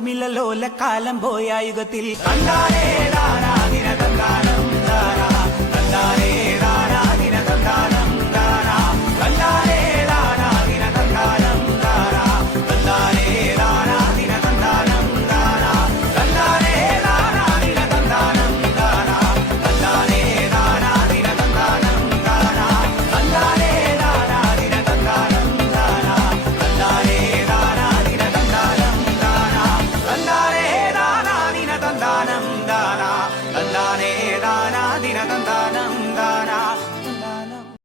മാറ്റമില്ലലോല കാലം പോയ യുഗത്തിൽ തന്നാരേ താരാ ദിന തന്നാരം താരാ തന്നാരേ